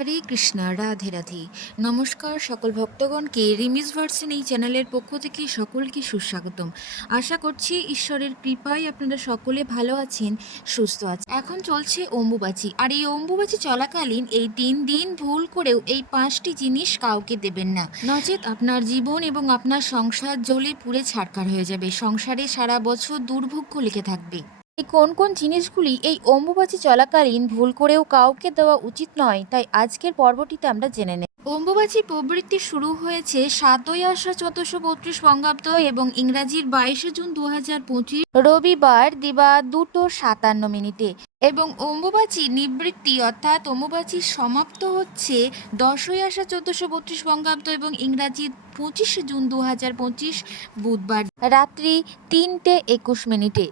হরে কৃষ্ণ, রাধে রাধে। নমস্কার সকল ভক্তগণকে, রিমিস ভার্সন এই চ্যানেলের পক্ষ থেকে সকলকে সুস্বাগতম। আশা করছি ঈশ্বরের কৃপায় আপনারা সকলে ভালো আছেন, সুস্থ আছেন। এখন চলছে অম্বুবাচি। আর এই অম্বুবাচি চলাকালীন এই তিন দিন ভুল করেও এই পাঁচটি জিনিস কাউকে দেবেন না। নচেত আপনার জীবন এবং আপনার সংসার জ্বলে পুড়ে ছাড়কার হয়ে যাবে। সংসারে সারা বছর দুর্ভোগ্য লেগে থাকবে। কোন কোন জিনিসগুলি এই অম্বুবাচী চলাকালীন ভুল করেও কাউকে দেওয়া উচিত নয়, তাই আজকের পর্বটিতে আমরা জেনে নেব অম্বুবাচী প্রবৃত্তি শুরু হয়েছে সাতই আষাঢ় চোদ্দশো বত্রিশ বঙ্গাব্দ এবং ইংরাজির বাইশে জুন দু হাজার পঁচিশ রবিবার দিবা দুটো সাতান্ন মিনিটে। এবং অম্বুবাচী নিবৃত্তি অর্থাৎ অম্বুবাচী সমাপ্ত হচ্ছে দশই আষাঢ় চোদ্দশো বত্রিশ বঙ্গাব্দ এবং ইংরাজি পঁচিশে জুন দু হাজার পঁচিশ বুধবার রাত্রি তিনটে একুশ মিনিটে।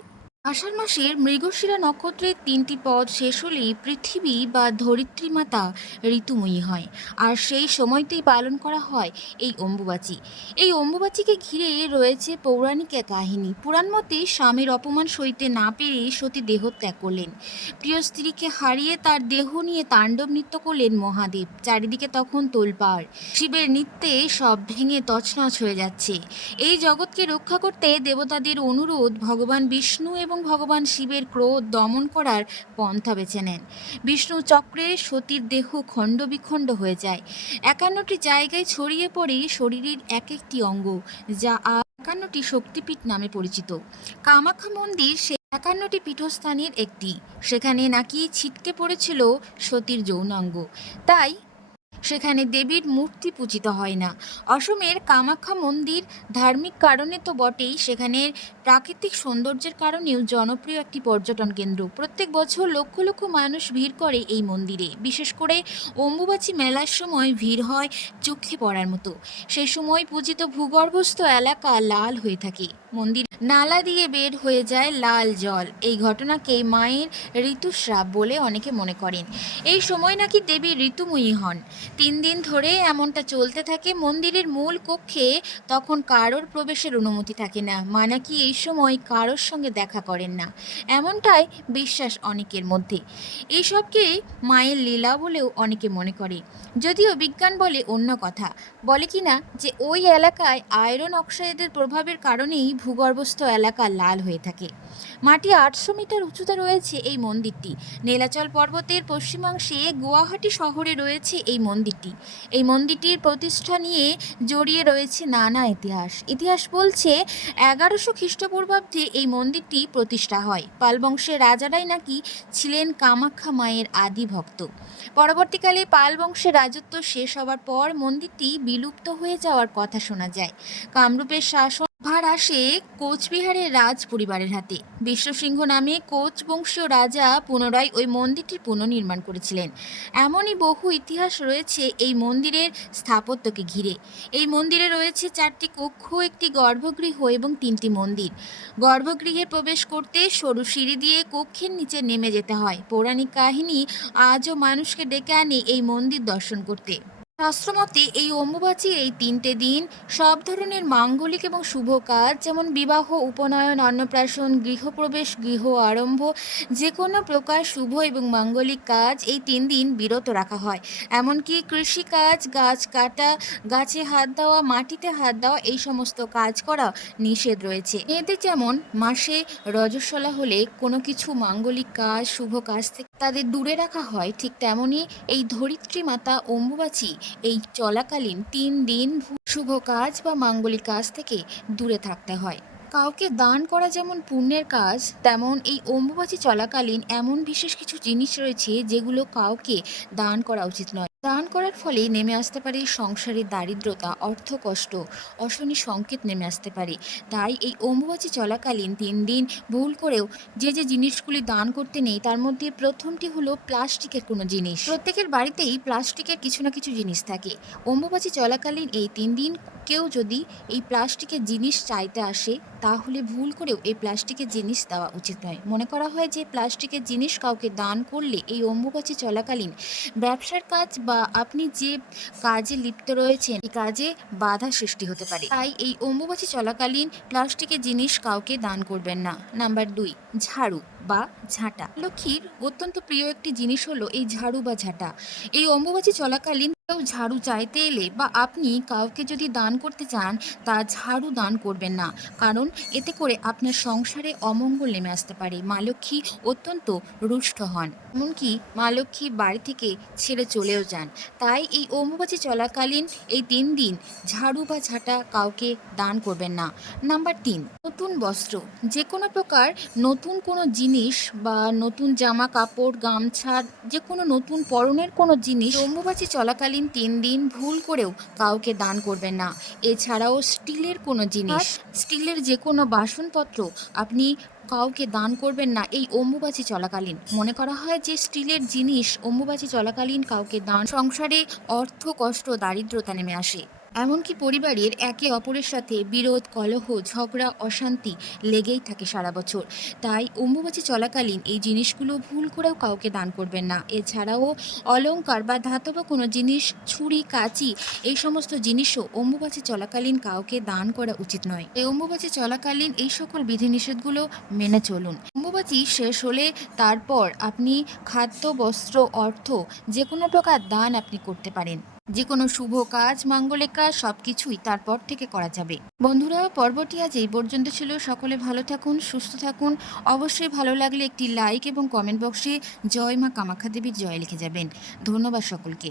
আষাঢ় মাসের মৃগশিরা নক্ষত্রের তিনটি পদ শেষ হলেই পৃথিবী বা ধরিত্রী মাতা ঋতুময়ী হয়। আর সেই সময়তেই পালন করা হয় এই অম্বুবাচী। এই অম্বুবাচীকে ঘিরে রয়েছে পৌরাণিক এক কাহিনী। পুরাণ মতে স্বামীর অপমান সইতে না পেরে সতী দেহ ত্যাগ করলেন। প্রিয় স্ত্রীকে হারিয়ে তার দেহ নিয়ে তাণ্ডব নৃত্য করলেন মহাদেব। চারিদিকে তখন তোলপাড়। শিবের নৃত্যে সব ভেঙে তছনছ হয়ে যাচ্ছে। এই জগৎকে রক্ষা করতে দেবতাদের অনুরোধ ভগবান বিষ্ণু এবং ভগবান শিবের ক্রোধ দমন করার পন্থা বেছে নেন। বিষ্ণু চক্রে সতীর দেহ খণ্ড বিখণ্ড হয়ে যায়। একান্নটি জায়গায় ছড়িয়ে পড়ে শরীরের এক একটি অঙ্গ, যা একান্নটি শক্তিপীঠ নামে পরিচিত। কামাখ্যা মন্দির সে একান্নটি পীঠস্থানের একটি। সেখানে নাকি ছিটকে পড়েছিল সতীর যৌনাঙ্গ। তাই সেখানে দেবীর মূর্তি পূজিত হয় না। অসমের কামাখ্যা মন্দির ধার্মিক কারণে তো বটেই সেখানের প্রাকৃতিক সৌন্দর্যের কারণেও জনপ্রিয় একটি পর্যটন কেন্দ্র। প্রত্যেক বছর লক্ষ লক্ষ মানুষ ভিড় করে এই মন্দিরে। বিশেষ করে অম্বুবাচী মেলার সময় ভিড় হয় চোখে পড়ার মতো। সেই সময় পূজিত ভূগর্ভস্থ এলাকা লাল হয়ে থাকে। মন্দির নালা দিয়ে বের হয়ে যায় লাল জল। এই ঘটনাকে মায়ের ঋতুস্রাব বলে অনেকে মনে করেন। এই সময় নাকি দেবী ঋতুময়ী হন। তিন দিন ধরে এমনটা চলতে থাকে মন্দিরের মূল কক্ষে। তখন কারোর প্রবেশের অনুমতি থাকে না। মা নাকি এই সময় কারোর সঙ্গে দেখা করেন না। এমনটাই বিশ্বাস অনেকের মধ্যে। এইসবকে মায়ের লীলা বলেও অনেকে মনে করে। যদিও বিজ্ঞান বলে অন্য কথা। বলে কি না যে ওই এলাকায় আয়রন অক্সাইডের প্রভাবের কারণেই ভূগর্ভস্থ এলাকা লাল হয়ে থাকে। মাটি আটশো মিটার উঁচুতে রয়েছে এই মন্দিরটি। নীলাচল পর্বতের পশ্চিমাংশে গুয়াহাটি শহরে রয়েছে এই মন্দিরটি। এই মন্দিরটির প্রতিষ্ঠা নিয়ে জড়িয়ে রয়েছে নানা ইতিহাস। ইতিহাস বলছে, এগারোশো খ্রিস্টপূর্বাব্দে এই মন্দিরটি প্রতিষ্ঠা হয়। পাল বংশের রাজারাই নাকি ছিলেন কামাখ্যা মায়ের আদি ভক্ত। পরবর্তীকালে পাল বংশের রাজত্ব শেষ হওয়ার পর মন্দিরটি বিলুপ্ত হয়ে যাওয়ার কথা শোনা যায়। কামরূপের শাসন ভার আসে কোচবিহারের রাজ পরিবারের হাতে। বিশ্বসিংহ নামে কোচ বংশীয় রাজা পুনরায় ওই মন্দিরটির পুনর্নির্মাণ করেছিলেন। এমনই বহু ইতিহাস রয়েছে এই মন্দিরের স্থাপত্যকে ঘিরে। এই মন্দিরে রয়েছে চারটি কক্ষ, একটি গর্ভগৃহ এবং তিনটি মন্দির। গর্ভগৃহে প্রবেশ করতে সরু সিঁড়ি দিয়ে কক্ষের নিচে নেমে যেতে হয়। পৌরাণিক কাহিনী আজও মানুষকে ডেকে আনে এই মন্দির দর্শন করতে। শাস্ত্রমতে এই অম্বুবাচীর এই তিনটে দিন সব ধরনের মাঙ্গলিক এবং শুভ কাজ, যেমন বিবাহ, উপনয়ন, অন্নপ্রাশন, গৃহপ্রবেশ, গৃহ আরম্ভ যে কোনো প্রকার শুভ এবং মাঙ্গলিক কাজ এই তিন দিন বিরত রাখা হয়। এমনকি কৃষিকাজ, গাছ কাটা, গাছে হাত দেওয়া, মাটিতে হাত দেওয়া, এই সমস্ত কাজ করা নিষেধ রয়েছে। মেয়েদের যেমন মাসে রজস্বলা হলে কোনো কিছু মাঙ্গলিক কাজ, শুভ কাজ থেকে তাদের দূরে রাখা হয়, ঠিক তেমনই এই ধরিত্রী মাতা অম্বুবাচী এই চলাকালীন তিন দিন শুভ কাজ বা মাঙ্গলিক কাজ থেকে দূরে থাকতে হয়। কাউকে দান করা যেমন পুণ্যের কাজ, তেমন এই অম্বুবাচী চলাকালীন এমন বিশেষ কিছু জিনিস রয়েছে যেগুলো কাউকে দান করা উচিত নয়। দান করার ফলে নেমে আসতে পারে সংসারের দারিদ্রতা, অর্থ কষ্ট, অশনি সংকেত নেমে আসতে পারে। তাই এই অম্বুবাচী চলাকালীন তিন দিন ভুল করেও যে যে জিনিসগুলি দান করতে নেই, তার মধ্যে প্রথমটি হলো প্লাস্টিকের কোনো জিনিস। প্রত্যেকের বাড়িতেই প্লাস্টিকের কিছু না কিছু জিনিস থাকে। অম্বুবাচী চলাকালীন এই তিন দিন কেউ যদি এই প্লাস্টিকের জিনিস চাইতে আসে তাহলে ভুল করেও এই প্লাস্টিকের জিনিস দেওয়া উচিত নয়। মনে করা হয় যে প্লাস্টিকের জিনিস কাউকে দান করলে এই অম্বুবাচী চলাকালীন ব্যবসার কাজ বা আপনি যে কাজে লিপ্ত রয়েছেন, এই কাজে বাধা সৃষ্টি হতে পারে। তাই এই অম্বুবাচী চলাকালীন প্লাস্টিকের জিনিস কাউকে দান করবেন না। নাম্বার দুই, ঝাড়ু বা ঝাঁটা। লক্ষ্মীর অত্যন্ত প্রিয় একটি জিনিস হলো এই ঝাড়ু বা ঝাঁটা। এই অম্বুবাচী চলাকালীন কেউ ঝাড়ু চাইতে এলে বা আপনি কাউকে যদি দান করতে চান, তা ঝাড়ু দান করবেন না। কারণ এতে করে আপনার সংসারে অমঙ্গল নেমে আসতে পারে। মা লক্ষ্মী অত্যন্ত রুষ্ট হন। এমনকি মা লক্ষ্মী বাড়ি থেকে ছেড়ে চলেও যান। তাই এই অম্বুবাচী চলাকালীন এই তিন দিন ঝাড়ু বা ঝাঁটা কাউকে দান করবেন না। নাম্বার তিন, নতুন বস্ত্র। যে কোনো প্রকার নতুন কোনো জিনিস বা নতুন জামা কাপড়, গামছা যে কোনো নতুন পরনের কোনো জিনিস অম্বুবাচী চলাকালীন তিন দিন ভুল করেও কাউকে দান করবেন না। এছাড়াও স্টিলের কোনো জিনিস স্টিলের যে কোনো বাসনপত্র আপনি কাউকে দান করবেন না এই অম্বুবাচী চলাকালীন। মনে করা হয় যে স্টিলের জিনিস অম্বুবাচী চলাকালীন কাউকে দান সংসারে অর্থ কষ্ট দারিদ্রতা নেমে আসে। এমনকি পরিবারের একে অপরের সাথে বিরোধ, কলহ, ঝগড়া, অশান্তি লেগেই থাকে সারা বছর। তাই অম্বুবাচী চলাকালীন এই জিনিসগুলো ভুল করেও কাউকে দান করবেন না। এছাড়াও অলংকার বা ধাতব কোনো জিনিস, ছুরি, কাঁচি এই সমস্ত জিনিসও অম্বুবাচী চলাকালীন কাউকে দান করা উচিত নয়। এই অম্বুবাচী চলাকালীন এই সকল বিধিনিষেধগুলো মেনে চলুন। অম্বুবাচী শেষ হলে তারপর আপনি খাদ্য, বস্ত্র, অর্থ যে কোনো প্রকার দান আপনি করতে পারেন। যে কোনো শুভ কাজ মাঙ্গলিক কাজ সব কিছুই তারপর থেকে করা যাবে। বন্ধুরা, পর্বটি আজ এই পর্যন্ত ছিল। সকলে ভালো থাকুন, সুস্থ থাকুন। অবশ্যই ভালো লাগলে একটি লাইক এবং কমেন্ট বক্সে জয় মা কামাখ্যা দেবীর জয় লিখে যাবেন। ধন্যবাদ সকলকে।